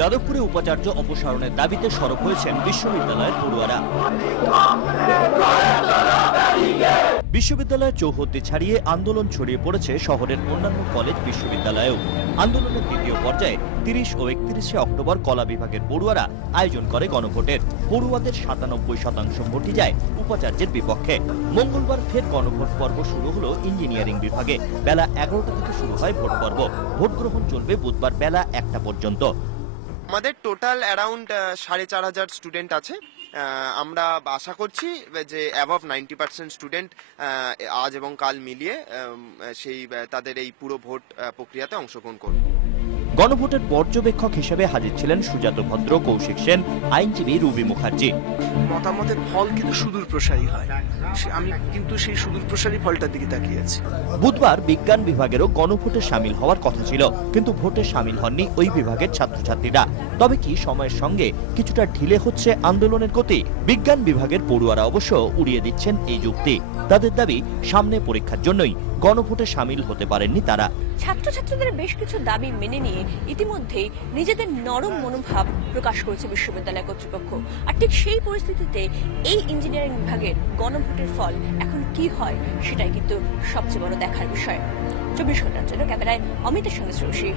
যাদবপুরে উপাচার্য অপসারণের দাবিতে সরব হয়েছেন বিশ্ববিদ্যালয়ের পড়ুয়ারা। বিশ্ববিদ্যালয়ের চৌহদ্দি ছাড়িয়ে আন্দোলন ছড়িয়ে পড়েছে শহরের অন্যান্য কলেজ বিশ্ববিদ্যালয়েও। আন্দোলনের দ্বিতীয় পর্যায়ে 30 ও 31শে অক্টোবর কলা বিভাগের পড়ুয়ারা আয়োজন করে গণভোটের। পড়ুয়াদের 97% ভোটই যায় উপাচার্যের বিপক্ষে। মঙ্গলবার ফের গণভোট পর্ব শুরু হলো ইঞ্জিনিয়ারিং বিভাগে। বেলা 11টা থেকে শুরু হয় ভোট পর্ব। ভোট গ্রহণ চলবে বুধবার বেলা 1টা পর্যন্ত। আমাদের টোটাল অ্যারাউন্ড 4500 স্টুডেন্ট আছে। আমরা আশা করছি যে অ্যাবভ 90% স্টুডেন্ট আজ এবং কাল মিলিয়ে তাদের এই পুরো ভোট প্রক্রিয়াতে অংশগ্রহণ করবে। গণভোটের পর্যবেক্ষক হিসেবে হাজির ছিলেন সুজাত ভদ্র, কৌশিক সেন, আইনজীবী রুবি মুখার্জি। মতামতের ফল কিন্তু সুদূর প্রসারী হয়, আমি কিন্তু সেই সুদূর প্রসারী ফলটার দিকে তাকিয়েছি। বুধবার বিজ্ঞান বিভাগেরও গণভোটে সামিল হওয়ার কথা ছিল, কিন্তু ভোটে সামিল হননি ওই বিভাগের ছাত্রছাত্রীরা। তবে কি সময়ের সঙ্গে কিছুটা ঢিলে হচ্ছে আন্দোলনের গতি? বিজ্ঞান বিভাগের পড়ুয়ারা অবশ্য উড়িয়ে দিচ্ছেন এই যুক্তি। তাদের দাবি, সামনে পরীক্ষার জন্যই গণভোটে সামিল হতে পারেননি তারা। ছাত্রছাত্রীদের বেশ কিছু দাবি মেনে নিয়ে ইতিমধ্যেই নিজেদের নরম মনোভাব প্রকাশ করেছে বিশ্ববিদ্যালয় কর্তৃপক্ষ। আর ঠিক সেই পরিস্থিতিতে এই ইঞ্জিনিয়ারিং বিভাগের গণভোটের ফল এখন কি হয় সেটাই কিন্তু সবচেয়ে বড় দেখার বিষয়। 24 ঘন্টার জন্য ক্যামেরায় অমিতের সঙ্গে শ্রুষি।